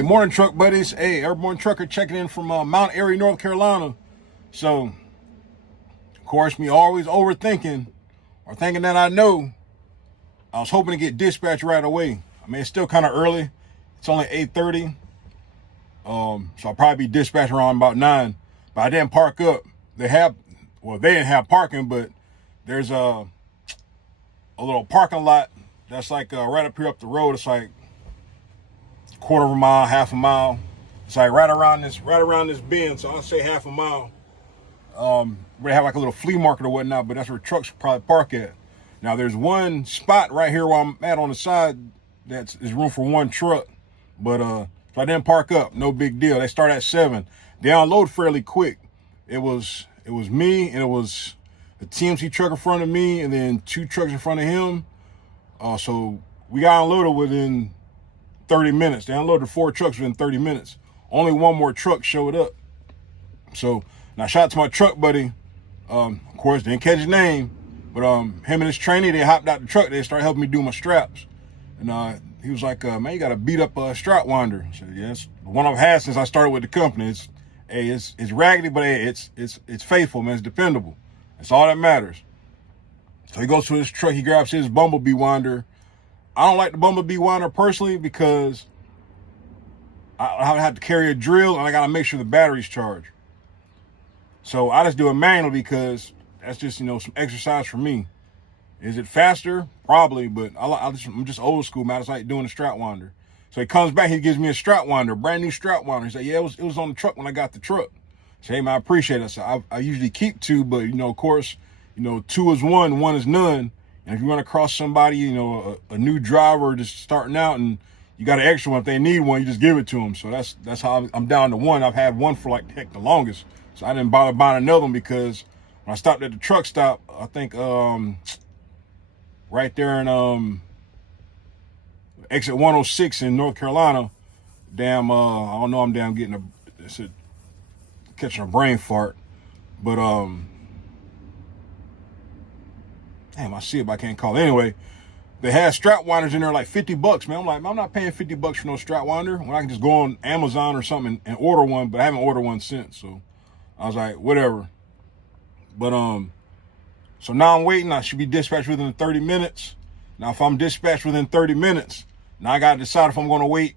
Hey, morning, truck buddies. Hey, airborne trucker checking in from Mount Airy, North Carolina. So, of course, me always overthinking or thinking that I know. I was hoping to get dispatched right away. I mean, it's still kind of early. It's only 8:30. So I'll probably be dispatched around about 9. But I didn't park up. They didn't have parking, but there's a little parking lot that's like right up here up the road. It's like quarter of a mile, half a mile. It's like right around this bend. So I'll say half a mile. We have like a little flea market or whatnot, but that's where trucks probably park at. Now there's one spot right here where I'm at on the side that's is room for one truck, but so I didn't park up. No big deal. They start at 7. They unload fairly quick. It was me, and it was a TMC truck in front of me, and then 2 trucks in front of him. So we got unloaded within 30 minutes. They unloaded 4 trucks within 30 minutes. Only one more truck showed up. So now shout out to my truck buddy. Of course, didn't catch his name, but him and his trainee, they hopped out the truck. They started helping me do my straps. And he was like, man, you got to beat up a strap winder. I said, yes, one I've had since I started with the company. It's raggedy, but it's faithful, man. It's dependable. That's all that matters. So he goes to his truck. He grabs his bumblebee winder. I don't like the bumblebee winder personally because I have to carry a drill and I got to make sure the battery's charged. So I just do it manually because that's just, some exercise for me. Is it faster? Probably, but I'm just old school, man. I just like doing the strap winder. So he comes back, he gives me a strap winder, brand new strap winder. He said, yeah, it was on the truck when I got the truck. I said, hey, man, I appreciate it. So I usually keep 2, but, of course, 2 is 1 is none. And if you run across somebody, a new driver just starting out and you got an extra one, if they need one, you just give it to them. So that's how I'm down to 1. I've had 1 for the longest. So I didn't bother buying another one because when I stopped at the truck stop, I think right there in exit 106 in North Carolina, I don't know, I'm catching a brain fart. But damn, I see it, but I can't call it. Anyway, they had strap winders in there like $50, man. I'm like, I'm not paying $50 for no strap winder when I can just go on Amazon or something and order one, but I haven't ordered one since. So I was like, whatever. But so now I'm waiting. I should be dispatched within 30 minutes. Now, if I'm dispatched within 30 minutes, now I got to decide if I'm going to wait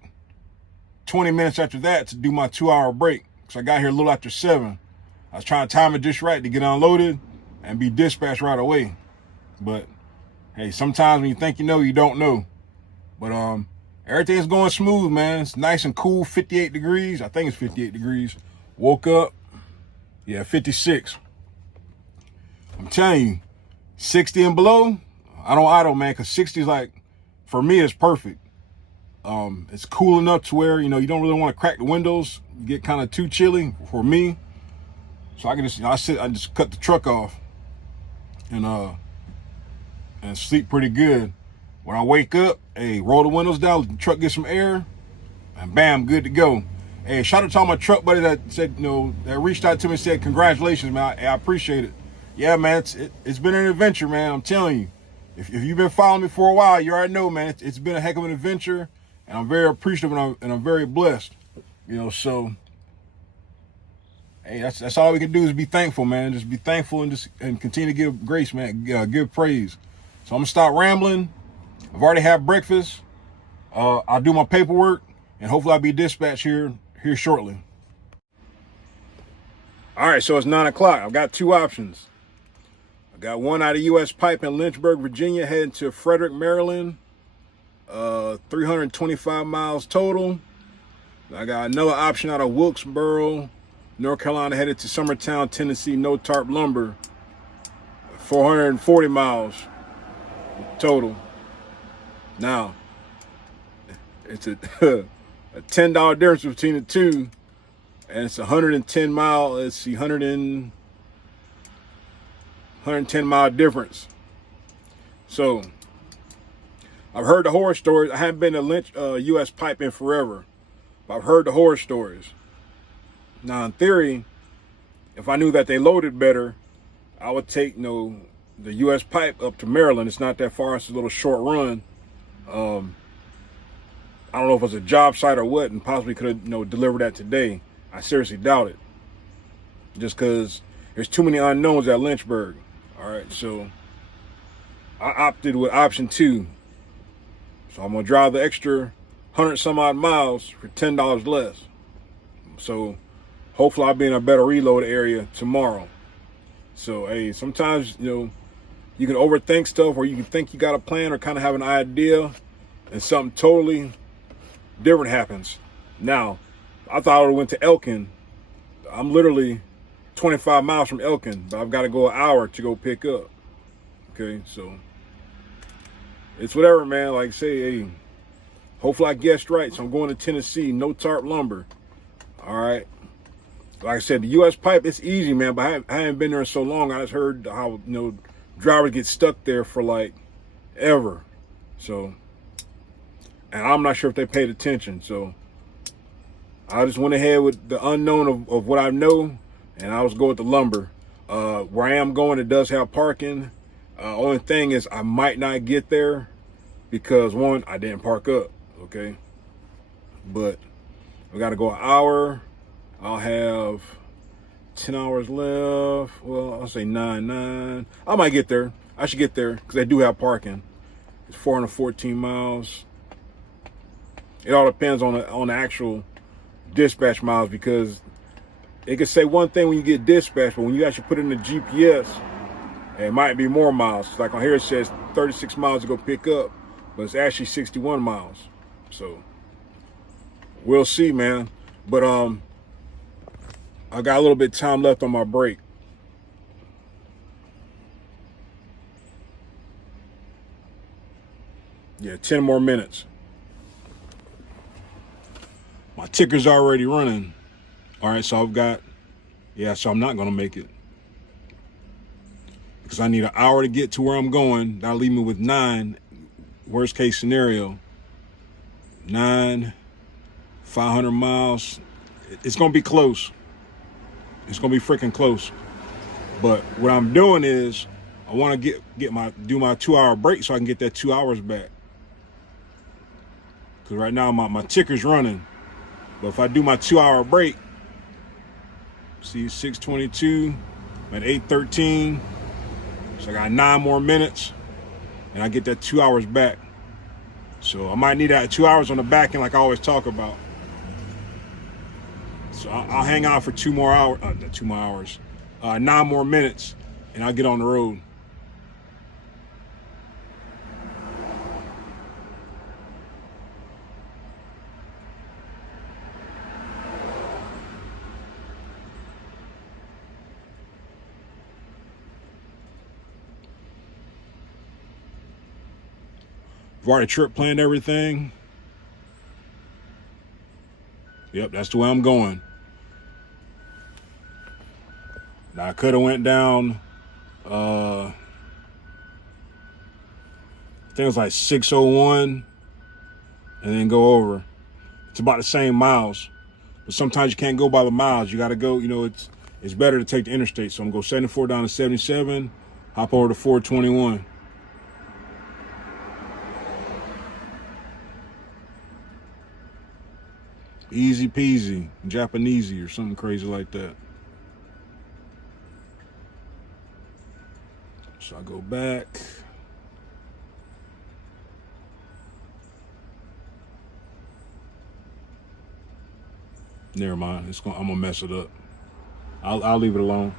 20 minutes after that to do my 2-hour break. Because I got here a little after 7. I was trying to time it just right to get unloaded and be dispatched right away. But hey, sometimes when you think you know, you don't know. But everything's going smooth, man. It's nice and cool, 58 degrees. I think it's 58 degrees. Woke up, 56. I'm telling you, 60 and below, I don't idle, man, because 60 is like, for me, it's perfect. It's cool enough to where, you don't really want to crack the windows, get kind of too chilly for me. So I can just, I just cut the truck off and sleep pretty good. When I wake up, hey, roll the windows down, let the truck get some air, and bam, good to go. Hey, shout out to all my truck buddies that said, that reached out to me and said, congratulations, man. I appreciate it. Yeah, man, it's been an adventure, man. I'm telling you. If you've been following me for a while, you already know, man, it's been a heck of an adventure, and I'm very appreciative and I'm very blessed. So hey, that's all we can do is be thankful, man. Just be thankful and continue to give grace, man. Give praise. So I'm gonna stop rambling. I've already had breakfast. I'll do my paperwork, and hopefully I'll be dispatched here shortly. All right, so it's 9 o'clock. I've got 2 options. I got one out of U.S. Pipe in Lynchburg, Virginia, heading to Frederick, Maryland. 325 miles total. I got another option out of Wilkesboro, North Carolina, headed to Summertown, Tennessee, no tarp lumber. 440 miles total. Now, it's a $10 difference between the two, and it's 110 mile. Let's see, 110 mile difference. So I've heard the horror stories. I haven't been to U.S. Pipe in forever, but I've heard the horror stories. Now, in theory, if I knew that they loaded better, I would take the U.S. Pipe up to Maryland. It's not that far. It's a little short run. I don't know if it's a job site or what, and possibly could have, you know, delivered that today. I seriously doubt it. Just because there's too many unknowns at Lynchburg. All right, so I opted with option 2. So I'm gonna drive the extra 100 some odd miles for $10 less. So hopefully I'll be in a better reload area tomorrow. So hey, sometimes, you know, you can overthink stuff, or you can think you got a plan or kind of have an idea, and something totally different happens. Now, I thought I would have went to Elkin. I'm literally 25 miles from Elkin, but I've got to go an hour to go pick up. Okay, so it's whatever, man. Like I say, hey, hopefully I guessed right. So I'm going to Tennessee, no tarp lumber. All right. Like I said, the U.S. pipe, it's easy, man, but I haven't been there in so long. I just heard how, you know, drivers get stuck there for like ever. So, and I'm not sure if they paid attention. So I just went ahead with the unknown of what I know, and I was going with the lumber. Where I am going, it does have parking. Only thing is I might not get there because, one, I didn't park up, okay? But we got to go an hour. I'll have 10 hours left. Well, I'll say 9. I might get there. I should get there because they do have parking. It's 414 miles. It all depends on the actual dispatch miles, because it could say one thing when you get dispatched, but when you actually put it in the GPS, it might be more miles. Like on here it says 36 miles to go pick up, but it's actually 61 miles. So we'll see, man. But I got a little bit of time left on my break. Yeah, 10 more minutes. My ticker's already running. All right, so I've got, so I'm not gonna make it because I need an hour to get to where I'm going. That'll leave me with 9, worst case scenario. 500 miles. It's gonna be close. It's gonna be freaking close. But what I'm doing is I want to do my 2-hour break so I can get that 2 hours back. Because right now my ticker's running. But if I do my 2-hour break, see, 6:22, I'm at 8:13. So I got 9 more minutes, and I get that 2 hours back. So I might need that 2 hours on the back end, like I always talk about. So I'll hang out for 2 more hours, 9 more minutes, and I'll get on the road. I've already trip planned everything. Yep, that's the way I'm going. Now I could have went down, I think it was like 601 and then go over. It's about the same miles, but sometimes you can't go by the miles. You got to go, you know, it's better to take the interstate. So I'm going to go 74 down to 77, hop over to 421. Easy peasy, Japanesey or something crazy like that. So I go back. Never mind. I'm gonna mess it up. I'll leave it alone.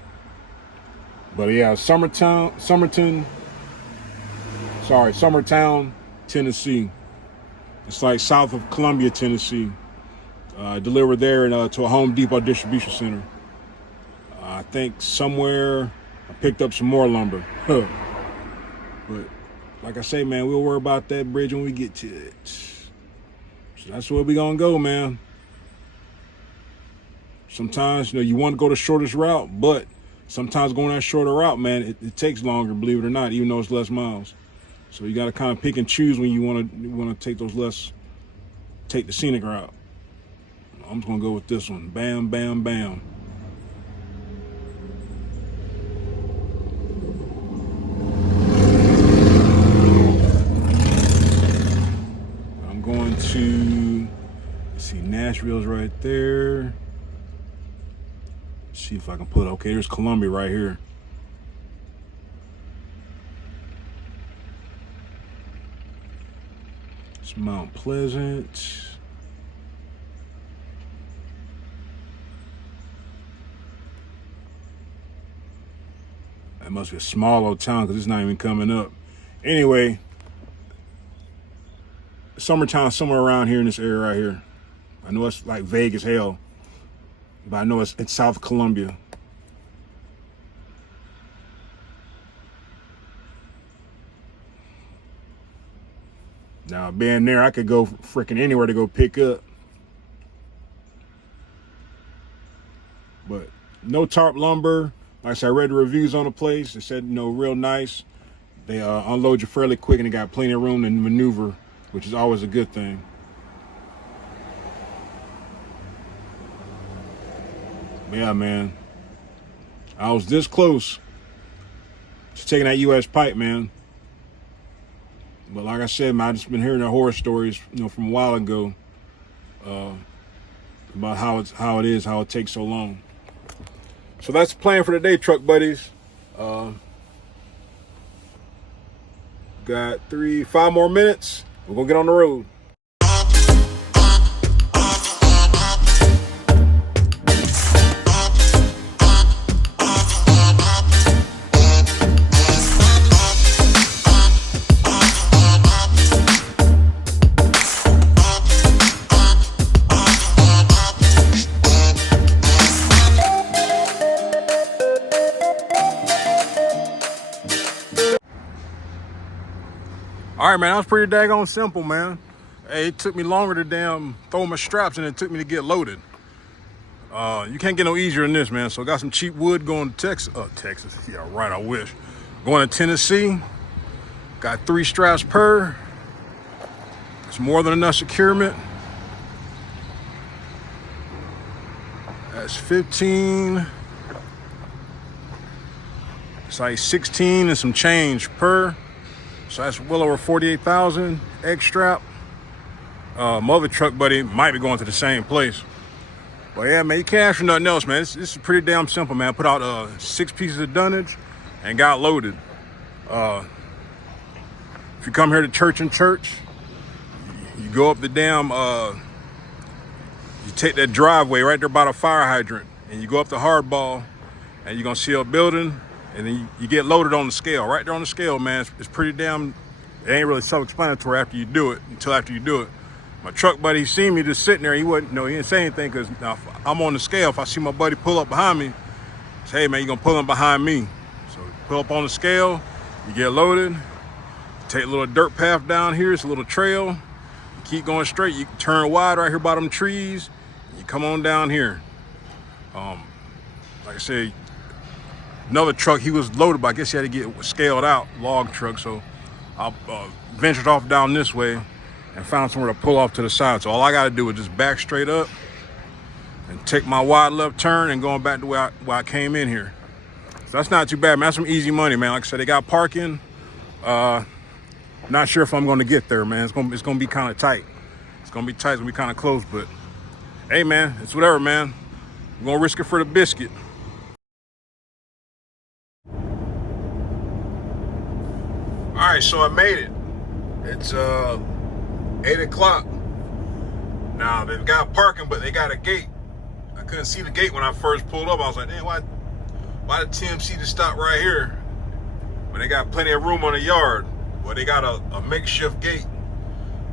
But yeah, Summertown, Tennessee. It's like south of Columbia, Tennessee. I delivered there to a Home Depot distribution center. I think somewhere I picked up some more lumber. But like I say, man, we'll worry about that bridge when we get to it. So that's where we gonna go, man. Sometimes, you know, you want to go the shortest route, but sometimes going that shorter route, man, it takes longer, believe it or not, even though it's less miles. So you got to kind of pick and choose when you want to take the scenic route. I'm just gonna go with this one. Bam, bam, bam. I'm going to, let's see, Nashville's right there. Let's see if I can put, okay, there's Columbia right here. It's Mount Pleasant. That must be a small old town because it's not even coming up. Anyway, summertime somewhere around here in this area right here. I know it's like vague as hell, but I know it's South Columbia. Now, being there, I could go freaking anywhere to go pick up. But no tarp lumber. Like I said, I read the reviews on the place. They said, you know, real nice. They unload you fairly quick and they got plenty of room to maneuver, which is always a good thing. But yeah, man. I was this close to taking that U.S. pipe, man. But like I said, man, I just been hearing the horror stories, you know, from a while ago, about how it takes so long. So that's the plan for today, truck buddies. Got 5 more minutes. We're gonna get on the road. All right, man, that was pretty daggone simple, man. Hey, it took me longer to damn throw my straps than it took me to get loaded. You can't get no easier than this, man. So I got some cheap wood going to Texas. Yeah, right, I wish. Going to Tennessee. Got 3 straps per. It's more than enough securement. That's 15. It's like 16 and some change per. So that's well over 48,000 X strap. My other truck buddy might be going to the same place. But yeah, man, you can't ask for nothing else, man. This is pretty damn simple, man. Put out 6 pieces of dunnage and got loaded. If you come here to church, you go up the damn, you take that driveway right there by the fire hydrant, and you go up the hardball, and you're gonna see a building. And then you get loaded on the scale. Right there on the scale, man. It's pretty damn, it ain't really self-explanatory after you do it, until after you do it. My truck buddy, he seen me just sitting there. He didn't say anything because I'm on the scale. If I see my buddy pull up behind me, I say, hey man, you gonna pull up behind me. So you pull up on the scale, you get loaded, take a little dirt path down here, it's a little trail. You keep going straight, you can turn wide right here by them trees, you come on down here. Like I said, another truck, he was loaded, but I guess he had to get scaled out, log truck. So I ventured off down this way and found somewhere to pull off to the side. So all I got to do is just back straight up and take my wide left turn and going back to where I came in here. So that's not too bad, man. That's some easy money, man. Like I said, they got parking. Not sure if I'm going to get there, man. It's going to be kind of tight. It's going to be tight. It's going to be kind of close, but hey, man, it's whatever, man. I'm going to risk it for the biscuit. All right, so I made it. It's 8 o'clock. Now they've got parking, but they got a gate. I couldn't see the gate when I first pulled up. I was like, damn, why did TMC just stop right here when they got plenty of room on the yard? Well, they got a makeshift gate.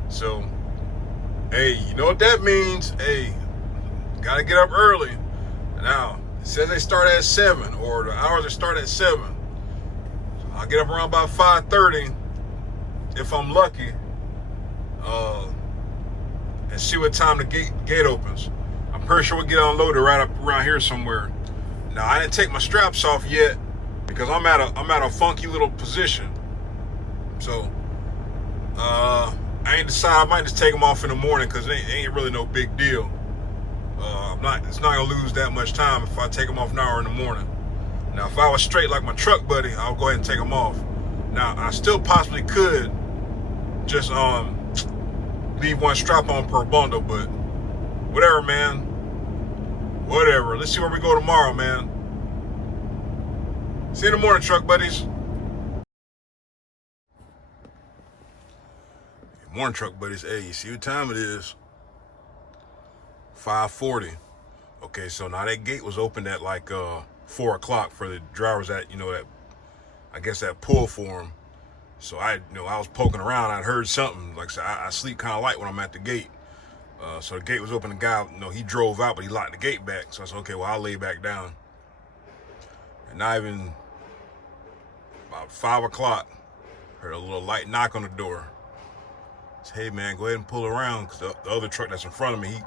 So, hey, you know what that means? Hey, gotta get up early. Now, it says they start at 7, or the hours they start at 7. I'll get up around about 5:30 if I'm lucky, and see what time the gate opens. I'm pretty sure we'll get unloaded right up around here somewhere. Now I didn't take my straps off yet because I'm at a funky little position. So I ain't decided. I might just take them off in the morning because it ain't really no big deal. It's not gonna lose that much time if I take them off an hour in the morning. Now, if I was straight like my truck buddy, I'll go ahead and take them off. Now, I still possibly could just got leave one strap on per bundle, but whatever, man. Whatever. Let's see where we go tomorrow, man. See you in the morning, truck buddies. Good morning, truck buddies. Hey, you see what time it is? 5:40. Okay, so now that gate was opened at like 4 o'clock for the drivers that, that, I guess that pull for them. So I was poking around. I'd heard something. Like I said, I sleep kind of light when I'm at the gate. So the gate was open. The guy, he drove out, but he locked the gate back. So I said, okay, well, I'll lay back down. And not even about 5 o'clock, heard a little light knock on the door. I said, hey, man, go ahead and pull around. Because the other truck that's in front of me,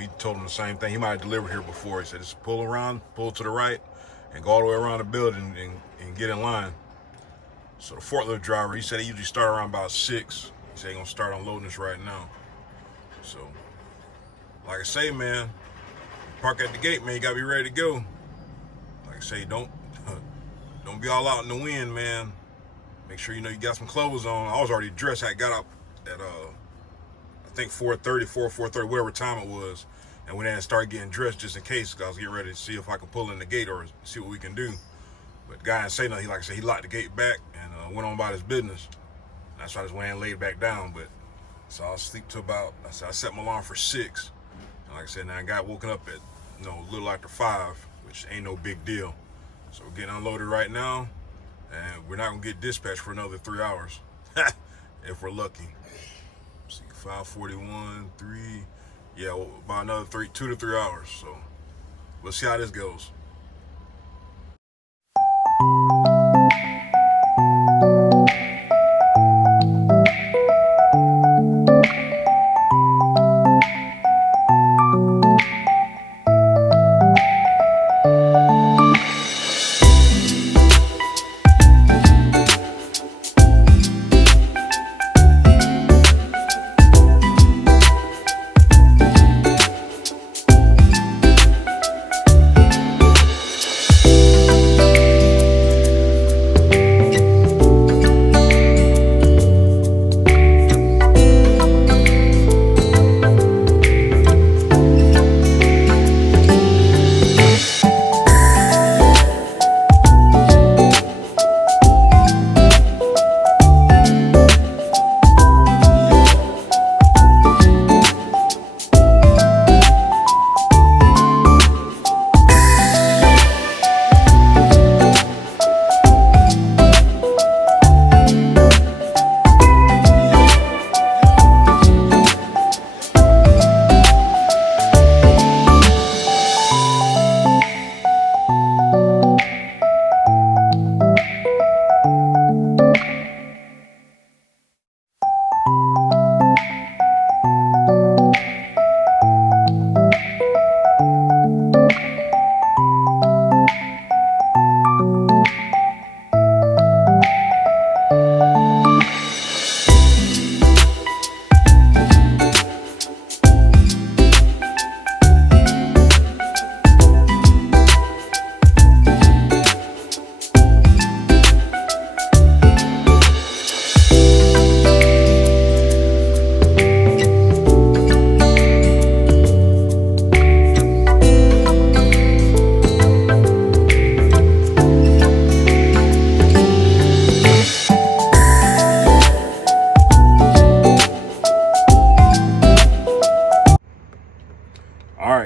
he told him the same thing. He might have delivered here before. He said, just pull around, pull to the right, and go all the way around the building and get in line. So the forklift driver, he said he usually start around about 6. He said he's going to start unloading this right now. So, like I say, man, park at the gate, man. You got to be ready to go. Like I say, don't be all out in the wind, man. Make sure you got some clothes on. I was already dressed. I got up at, I think 4:30, whatever time it was. And went in and started getting dressed just in case, because I was getting ready to see if I could pull in the gate or see what we can do. But the guy didn't say nothing. Like I said, he locked the gate back and went on about his business. That's why I just went and laid back down. But so I'll sleep till about, I set my alarm for 6. And like I said, now I got woken up at, a little after 5, which ain't no big deal. So we're getting unloaded right now, and we're not gonna get dispatched for another 3 hours, if we're lucky. See, 5:41, 3, yeah, well, about another 2 to 3 hours. So we'll see how this goes.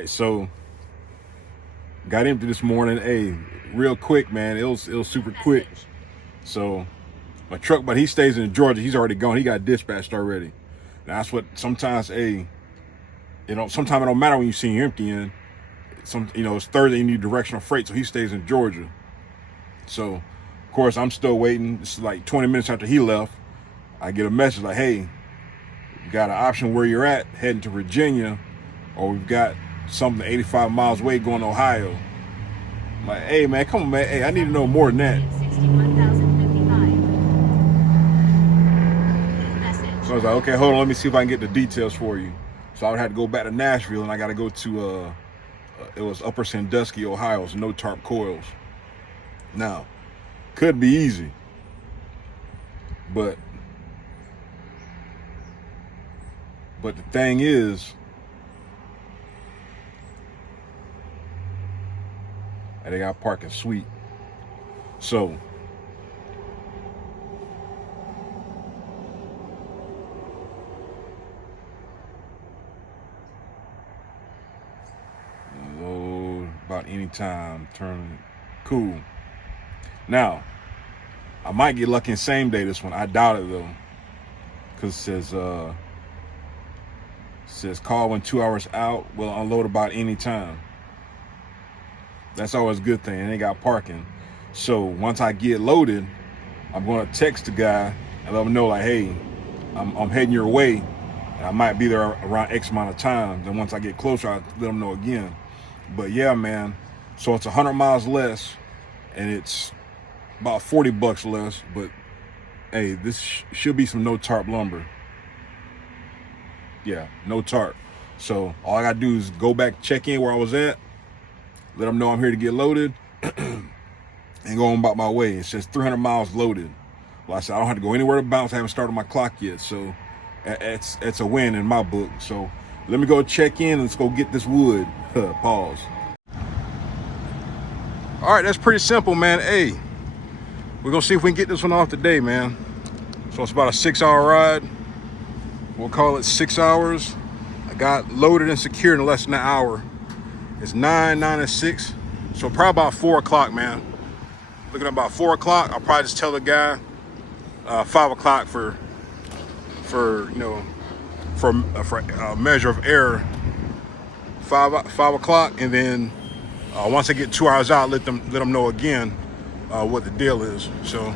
So got empty this morning. Hey, real quick, man. It was super quick. So my truck, but he stays in Georgia. He's already gone. He got dispatched already. Now, that's what sometimes, sometimes it don't matter when you see him emptying. It's Thursday, you need directional freight, so he stays in Georgia. So, of course, I'm still waiting. It's like 20 minutes after he left. I get a message like, hey, you got an option where you're at, heading to Virginia, or we've got something 85 miles away going to Ohio. I'm like, hey, man, come on, man. Hey, I need to know more than that. So I was like, okay, hold on, let me see if I can get the details for you. So I would have to go back to Nashville, and I got to go to, it was Upper Sandusky, Ohio, so no tarp coils. Now, could be easy, but But the thing is, they got parking sweet. So load about any time, turn cool. Now, I might get lucky in same day this one. I doubt it though. Cause it says call when 2 hours out, will unload about any time. That's always a good thing. And they got parking. So once I get loaded, I'm gonna text the guy and let him know like, hey, I'm heading your way. And I might be there around X amount of time. Then once I get closer, I'll let them know again. But yeah, man. So it's 100 miles less, and it's about 40 bucks less. But hey, this should be some no tarp lumber. Yeah, no tarp. So all I gotta do is go back, check in where I was at, let them know I'm here to get loaded, and go on about my way. It says 300 miles loaded. Well, I said I don't have to go anywhere to bounce. I haven't started my clock yet, so it's a win in my book. So let me go check in and let's go get this wood. Pause. All right, that's pretty simple, man. Hey, we're gonna see if we can get this one off today, man. So it's about a 6-hour ride. We'll call it 6 hours. I got loaded and secured in less than an hour. It's 9 and 6. So probably about 4 o'clock, man. Looking at about 4 o'clock, I'll probably just tell the guy 5 o'clock for a measure of error. 5 o'clock, and then once I get 2 hours out, let them know again what the deal is. So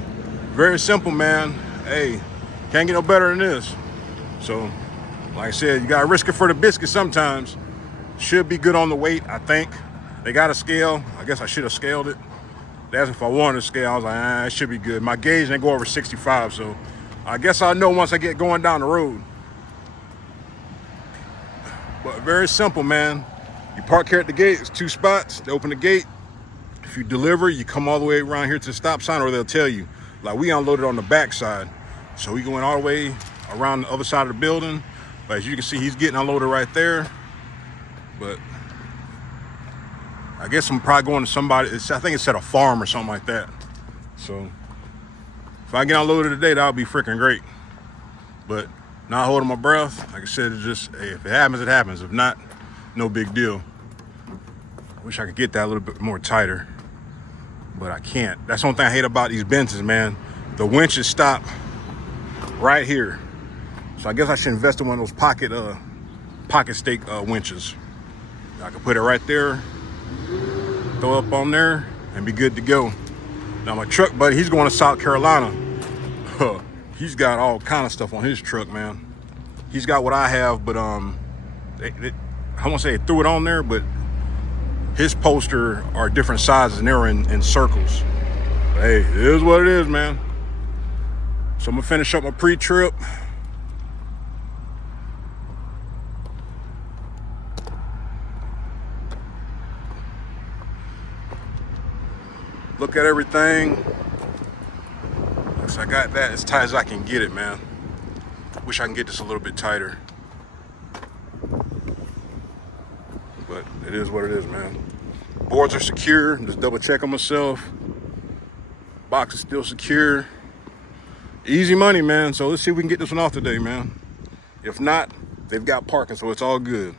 very simple, man. Hey, can't get no better than this. So like I said, you gotta risk it for the biscuit sometimes. Should be good on the weight, I think. They got a scale. I guess I should have scaled it. They asked if I wanted to scale. I was like, it should be good. My gauge didn't go over 65, so I guess I'll know once I get going down the road. But very simple, man. You park here at the gate. It's 2 spots. They open the gate. If you deliver, you come all the way around here to the stop sign, or they'll tell you. Like, we unloaded on the back side. So we going all the way around the other side of the building. But as you can see, he's getting unloaded right there. But I guess I'm probably going to somebody. I think it's at a farm or something like that. So if I get unloaded today, that'll be freaking great. But not holding my breath. Like I said, it's just, hey, if it happens, it happens. If not, no big deal. I wish I could get that a little bit more tighter, but I can't. That's the only thing I hate about these Benzes, man. The winches stop right here. So I guess I should invest in one of those pocket stake winches. I can put it right there, throw it up on there, and be good to go. Now my truck buddy, he's going to South Carolina. He's got all kind of stuff on his truck, man. He's got what I have, but I won't say they threw it on there, but his poster are different sizes and they're in circles. But hey, it is what it is, man. So I'm gonna finish up my pre-trip. Look at everything. So I got that as tight as I can get it, man. Wish I can get this a little bit tighter. But it is what it is, man. Boards are secure. Just double check on myself. Box is still secure. Easy money, man. So let's see if we can get this one off today, man. If not, they've got parking, so it's all good.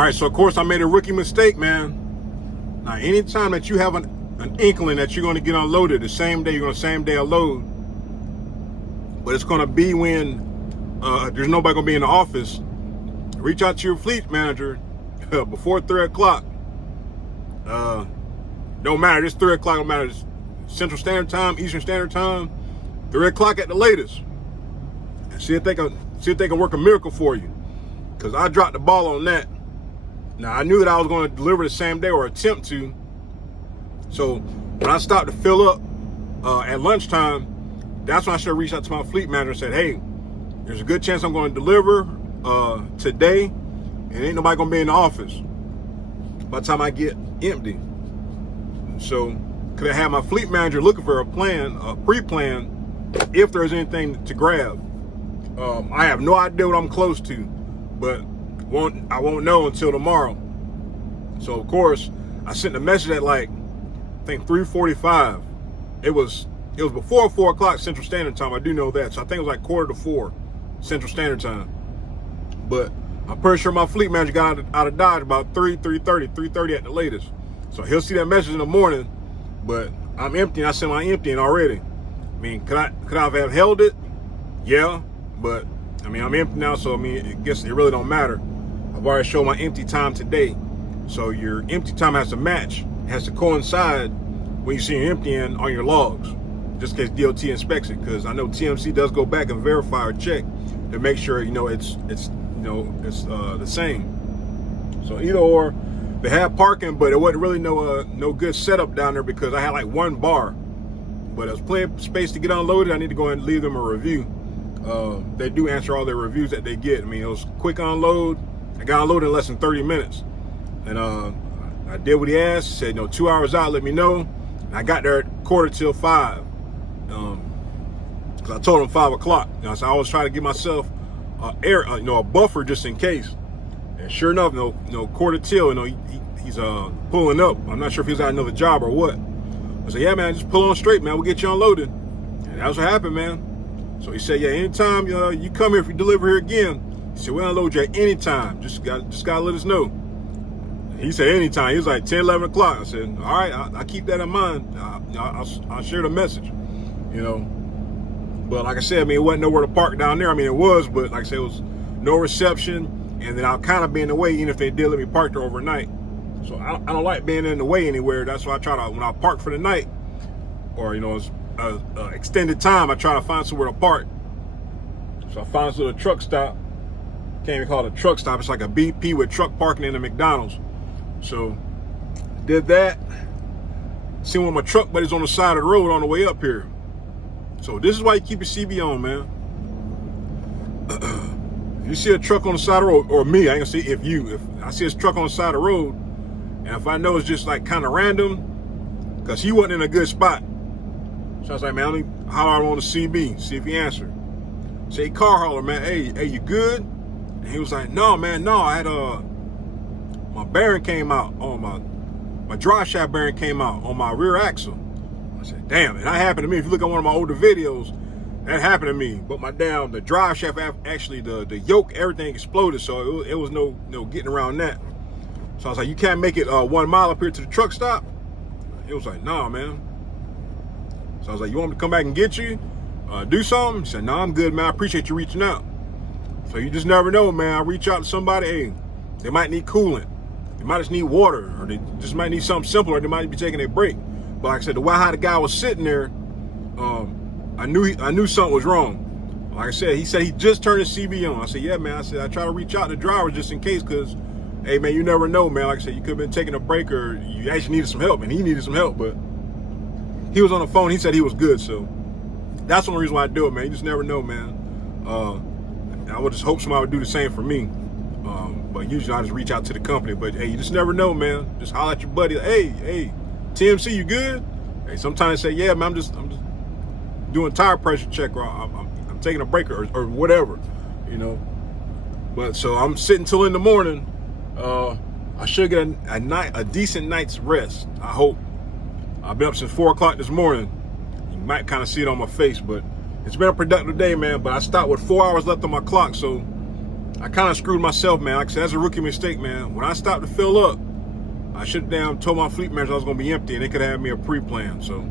All right, so of course I made a rookie mistake, man. Now, anytime that you have an inkling that you're going to get unloaded the same day, you're going to same day unload, but it's going to be when there's nobody going to be in the office. Reach out to your fleet manager before 3 o'clock. Don't matter. It's 3 o'clock. Don't matter. It's Central Standard Time, Eastern Standard Time, 3 o'clock at the latest. And see if they can work a miracle for you. Because I dropped the ball on that. Now, I knew that I was going to deliver the same day or attempt to. So when I stopped to fill up at lunchtime, that's when I should have reached out to my fleet manager and said, hey, there's a good chance I'm going to deliver today, and ain't nobody going to be in the office by the time I get empty. So could I have my fleet manager looking for a plan, a pre-plan, if there's anything to grab. I have no idea what I'm close to, but I won't know until tomorrow. So of course I sent a message at like I think 3:45. It was before 4 o'clock Central Standard Time. I do know that. So I think it was like 3:45 Central Standard Time. But I'm pretty sure my fleet manager got out of Dodge about 3:30 at the latest. So he'll see that message in the morning. But I'm empty. I sent my emptying already. I mean, could I have held it? Yeah, but I mean, I'm empty now, so I mean, I guess it really don't matter. I've already showed my empty time today. So your empty time has to match, has to coincide when you see your emptying on your logs, just in case DOT inspects it, because I know TMC does go back and verify or check to make sure, you know, it's the same. So either or, they had parking, but it wasn't really no good setup down there because I had like one bar, but there's plenty of space to get unloaded. I need to go ahead and leave them a review. They do answer all their reviews that they get. I mean, it was quick unload. I got unloaded in less than 30 minutes. And I did what he asked. He said, you know, 2 hours out, let me know. And I got there at 5:15. Because I told him 5 o'clock. You know, so I always try to give myself a buffer just in case. And sure enough, 5:15, he's pulling up. I'm not sure if he's at another job or what. I said, yeah, man, just pull on straight, man. We'll get you unloaded. And that's what happened, man. So he said, yeah, anytime you come here, if you deliver here again, he said, we'll unload you at any time. Just gotta let us know. He said anytime. He was like 10, 11 o'clock. I said, all right, I'll keep that in mind. I'll share the message, you know. But like I said, I mean, it wasn't nowhere to park down there. I mean, it was, but like I said, it was no reception. And then I'll kind of be in the way, even if they did let me park there overnight. So I don't like being in the way anywhere. That's why I try to, when I park for the night, or, you know, it's extended time, I try to find somewhere to park. So I found this little truck stop. Can't even call it a truck stop. It's like a BP with truck parking in a McDonald's. So did that. Seen one of my truck buddies on the side of the road on the way up here. So this is why you keep your CB on, man. If you see a truck on the side of the road, or me, I ain't gonna say if I see a truck on the side of the road, and if I know it's just like kind of random, because he wasn't in a good spot. So I was like, man, let me holler on the CB, see if he answered. Say, car hauler, man, hey, you good? And he was like, no, man, no, I had my bearing came out on my drive shaft bearing came out on my rear axle. I said, damn, and that happened to me. If you look at one of my older videos, that happened to me. But the drive shaft, actually the yoke, everything exploded. So it was no getting around that. So I was like, you can't make it 1 mile up here to the truck stop? He was like, nah, man. So I was like, you want me to come back and get you? Do something? He said, no, I'm good, man. I appreciate you reaching out. So you just never know, man. I reach out to somebody, hey, they might need coolant. They might just need water, or they just might need something simple, or they might be taking a break. But like I said, the way how the guy was sitting there, I knew something was wrong. Like I said, he said he just turned his CB on. I said, yeah, man. I said, I try to reach out to drivers just in case, because, hey, man, you never know, man. Like I said, you could have been taking a break, or you actually needed some help, and he needed some help, but he was on the phone. He said he was good, so that's the only reason why I do it, man. You just never know, man. I would just hope somebody would do the same for me. But usually I just reach out to the company. But hey, you just never know, man. Just holler at your buddy. Hey, TMC, you good? Hey, sometimes say, yeah, man, I'm just doing tire pressure check, or I'm taking a break, or whatever, you know. But so I'm sitting till in the morning. I should get a decent night's rest, I hope. I've been up since 4 o'clock this morning. You might kind of see it on my face, but it's been a productive day, man. But I stopped with 4 hours left on my clock, so I kind of screwed myself, man. Like I said, that's a rookie mistake, man. When I stopped to fill up, I should have damn told my fleet manager I was gonna be empty, and they could have had me a pre-plan. So,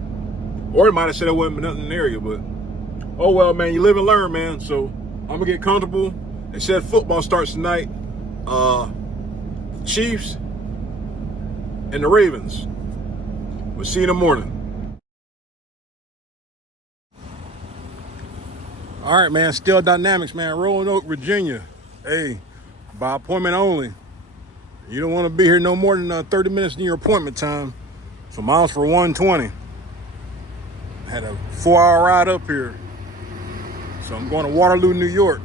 or it might have said there wasn't nothing in the area, but oh well, man. You live and learn, man. So I'm gonna get comfortable. They said football starts tonight. Chiefs and the Ravens. We'll see you in the morning. All right, man. Still Dynamics, man. Roanoke, Virginia. Hey, by appointment only. You don't want to be here no more than 30 minutes in your appointment time. So miles for 120. Had a 4-hour ride up here. So I'm going to Waterloo, New York,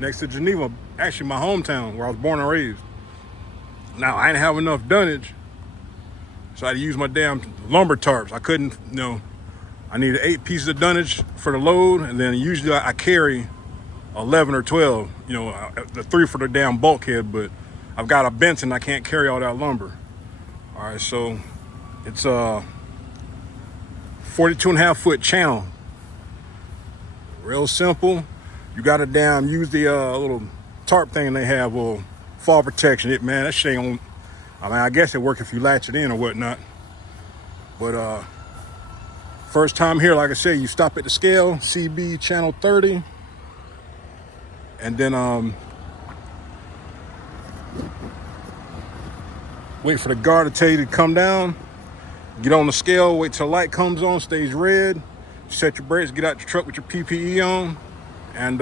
next to Geneva, actually my hometown where I was born and raised. Now, I didn't have enough dunnage, so I had to use my damn lumber tarps. I couldn't, I needed 8 pieces of dunnage for the load, and then usually I carry 11 or 12, the 3 for the damn bulkhead, but I've got a Benson, I can't carry all that lumber. All right, so it's a 42.5-foot channel. Real simple. You gotta use the little tarp thing they have, fall protection. That shit ain't on. I guess it work if you latch it in or whatnot. But first time here, like I said, you stop at the scale, CB channel 30, and then wait for the guard to tell you to come down. Get on the scale, wait till the light comes on, stays red. Set your brakes, get out your truck with your PPE on, and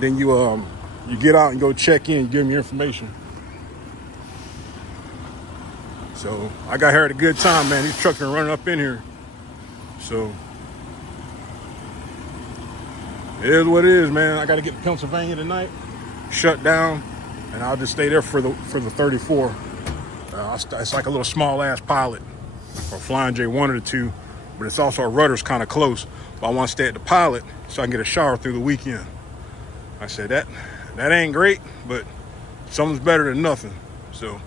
then you get out and go check in, give them your information. So I got here at a good time, man. These trucks been running up in here. So it is what it is, man. I got to get to Pennsylvania tonight, shut down, and I'll just stay there for the 34. It's like a little small ass pilot, or Flying J1 or the 2, but it's also a rudder's kind of close. But I want to stay at the pilot so I can get a shower through the weekend. I said that ain't great, but something's better than nothing. So,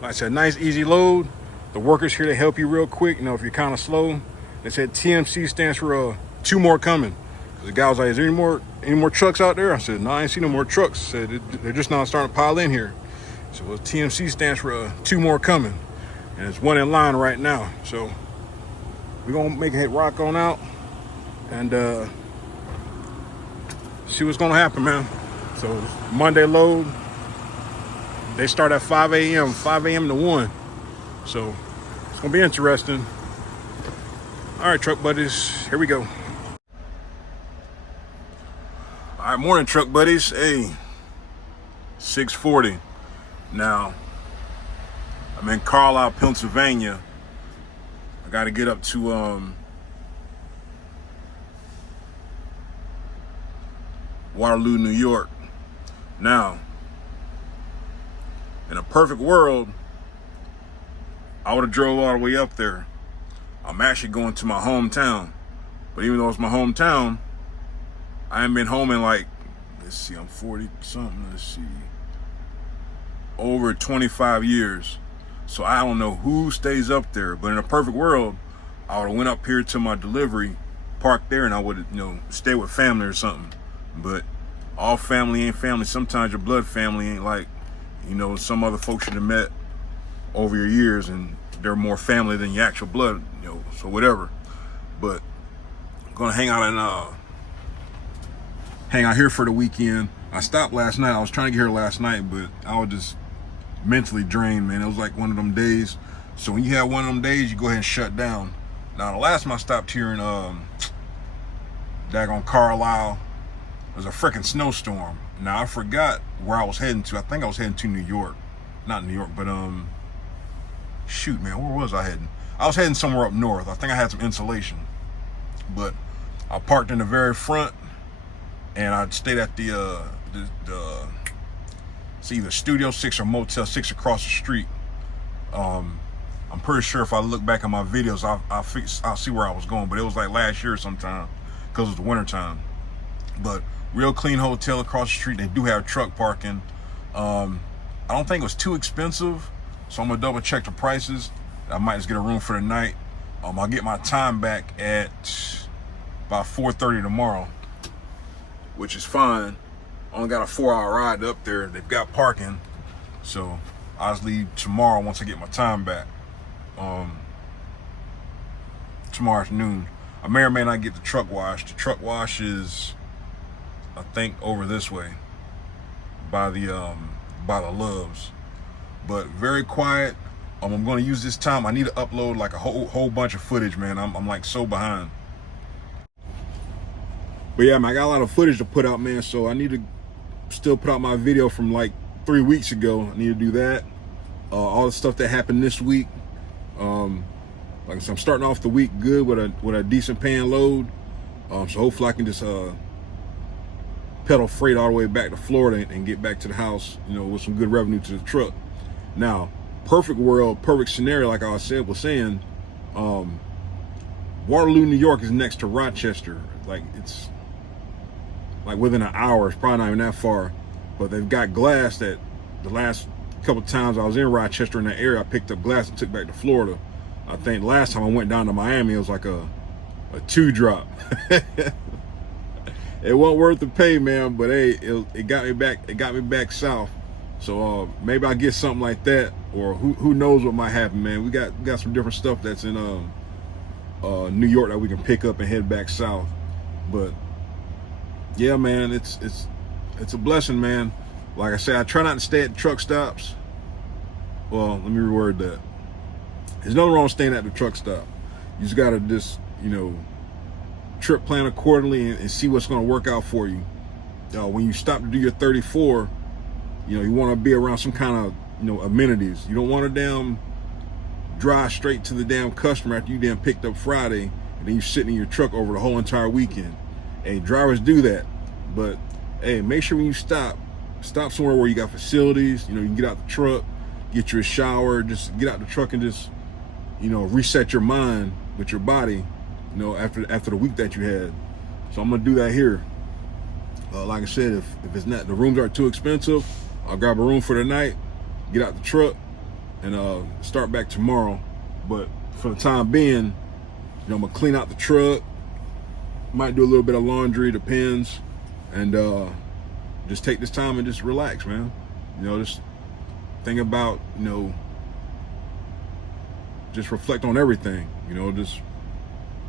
like I said, nice easy load. The workers here to help you real quick. If you're kind of slow. They said TMC stands for 2 more coming. The guy was like, "Is there any more trucks out there?" I said, "No, I ain't see no more trucks." I said, "They're just not starting to pile in here." So TMC stands for 2 more coming, and it's 1 in line right now. So we're gonna make it rock on out and see what's gonna happen, man. So Monday load, they start at 5 a.m. to 1. So it's gonna be interesting. All right, truck buddies, here we go. All right, morning, truck buddies. Hey, 6:40. Now, I'm in Carlisle, Pennsylvania. I got to get up to Waterloo, New York. Now, in a perfect world, I would have drove all the way up there. I'm actually going to my hometown. But even though it's my hometown, I ain't been home in let's see, I'm 40 something, let's see, over 25 years. So I don't know who stays up there, but in a perfect world, I would have went up here to my delivery, parked there, and I would stay with family or something. But all family ain't family. Sometimes your blood family ain't like, some other folks you have met over your years, and they're more family than your actual blood, so whatever. But I'm gonna hang out here for the weekend. I stopped last night. I was trying to get here last night, but I was just mentally drained, man. It was like one of them days. So when you have one of them days, you go ahead and shut down. Now, the last time I stopped here in daggone Carlisle, it was a freaking snowstorm. Now, I forgot where I was heading to. I think I was heading to New York. Not New York, but shoot, man, where was I heading? I was heading somewhere up north. I think I had some insulation. But I parked in the very front, and I stayed at it's either Studio 6 or Motel 6 across the street. I'm pretty sure if I look back at my videos, I'll see where I was going. But it was like last year sometime, because it was winter time. But real clean hotel across the street. They do have truck parking. I don't think it was too expensive, so I'm gonna double check the prices. I might just get a room for the night. I'll get my time back at about 4:30 tomorrow, which is fine. Only got a 4-hour ride up there. They've got parking, so I'll just leave tomorrow once I get my time back. Tomorrow afternoon. I may or may not get the truck wash. The truck wash is, I think, over this way by the Loves. But very quiet. I'm going to use this time. I need to upload like a whole bunch of footage, man. I'm like so behind. But yeah, man, I got a lot of footage to put out, man. So I need to still put out my video from like 3 weeks ago. I need to do that. All the stuff that happened this week. Like I said, I'm starting off the week good with a decent paying load. So hopefully I can just pedal freight all the way back to Florida and get back to the house, you know, with some good revenue to the truck. Now, perfect world, perfect scenario, like I was saying, Waterloo, New York is next to Rochester. Like, it's like within an hour. It's probably not even that far. But they've got glass that the last couple times I was in Rochester in that area, I picked up glass and took back to Florida. I think last time I went down to Miami, it was like a 2-drop. It wasn't worth the pay, man, but hey, it got me back. It got me back south. So maybe I get something like that, or who knows what might happen, man. We got some different stuff that's in New York that we can pick up and head back south. But yeah, man, it's a blessing, man. Like I said, I try not to stay at truck stops. Well, let me reword that. There's nothing wrong with staying at the truck stop. You just gotta just, you know, trip plan accordingly and see what's gonna work out for you. When you stop to do your 34, you know, you want to be around some kind of, you know, amenities. You don't want to damn drive straight to the damn customer after you damn picked up Friday and then you're sitting in your truck over the whole entire weekend. Hey, drivers do that, but hey, make sure when you stop somewhere where you got facilities. You know, you can get out the truck, get you a shower, just get out the truck and just, you know, reset your mind with your body, you know, after the week that you had. So I'm gonna do that here. Like I said, if it's not, the rooms aren't too expensive, I'll grab a room for the night, get out the truck, and start back tomorrow. But for the time being, you know, I'm gonna clean out the truck, might do a little bit of laundry, depends, and just take this time and just relax, man. You know, just think about, you know, just reflect on everything. You know, just,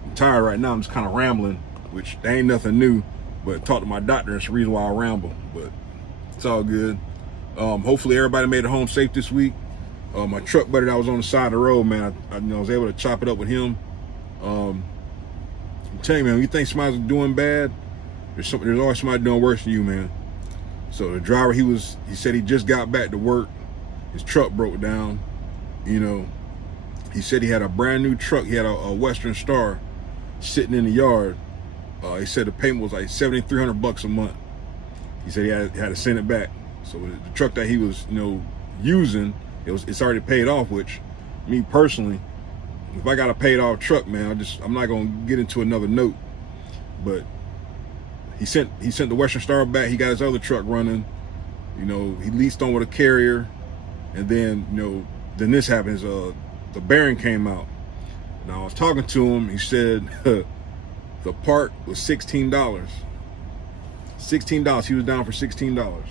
I'm tired right now. I'm just kind of rambling, which ain't nothing new, but talk to my doctor. That's the reason why I ramble, but it's all good. Hopefully everybody made it home safe this week. My truck buddy that was on the side of the road, man, I you know, was able to chop it up with him. I'm telling you, man, when you think somebody's doing bad, there's always somebody doing worse than you, man. So the driver, he said he just got back to work. His truck broke down. You know, he said he had a brand new truck. He had a Western Star sitting in the yard. He said the payment was like $7,300 a month. He said he had to send it back. So the truck that he was, you know, using, it's already paid off. Which, me personally, if I got a paid off truck, man, I'm not gonna get into another note. But he sent the Western Star back. He got his other truck running. You know, he leased on with a carrier, and then, you know, then this happens. The bearing came out. Now I was talking to him. He said the part was $16. $16. He was down for $16.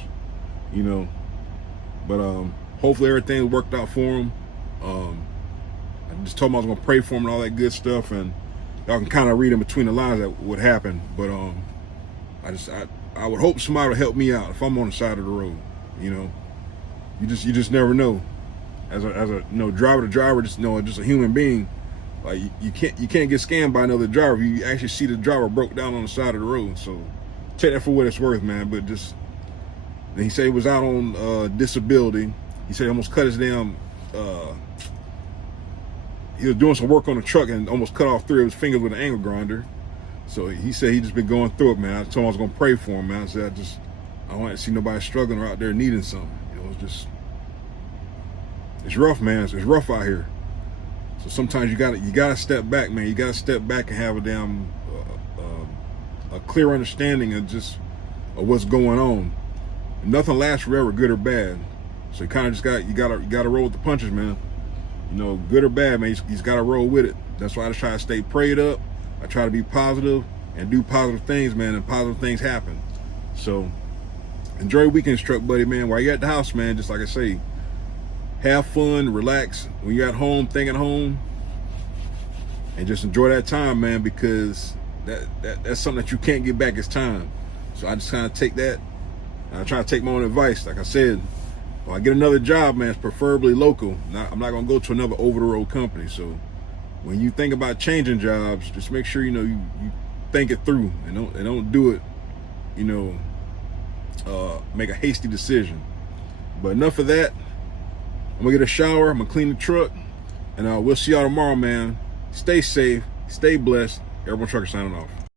You know, but hopefully everything worked out for him. I just told him I was gonna pray for him and all that good stuff, and y'all can kind of read in between the lines that what happened. But I would hope somebody would help me out if I'm on the side of the road. You know, you just never know. As a you know, driver to driver, just, you know, just a human being. Like, you can't get scammed by another driver. You actually see the driver broke down on the side of the road. So take that for what it's worth, man. But just, he said he was out on disability. He said he almost cut his damn. He was doing some work on the truck and almost cut off 3 of his fingers with an angle grinder. So he said he just been going through it, man. I told him I was gonna pray for him, man. I said I don't want to see nobody struggling or out there needing something. You know, it's rough, man. It's rough out here. So sometimes you gotta step back, man. You gotta step back and have a damn a clear understanding of what's going on. Nothing lasts forever, good or bad. So you kind of just gotta roll with the punches, man. You know, good or bad, man. He's got to roll with it. That's why I just try to stay prayed up. I try to be positive and do positive things, man, and positive things happen. So enjoy weekends, truck buddy, man. While you're at the house, man, just like I say, have fun, relax. When you're at home, think at home, and just enjoy that time, man, because that's something that you can't get back. It's time. So I just kind of take that. I try to take my own advice. Like I said, when I get another job, man, it's preferably local. I'm not gonna go to another over-the-road company. So when you think about changing jobs, just make sure you think it through and don't do it. Make a hasty decision. But enough of that. I'm gonna get a shower. I'm gonna clean the truck, and we'll see y'all tomorrow, man. Stay safe, stay blessed. Airborne Trucker signing off.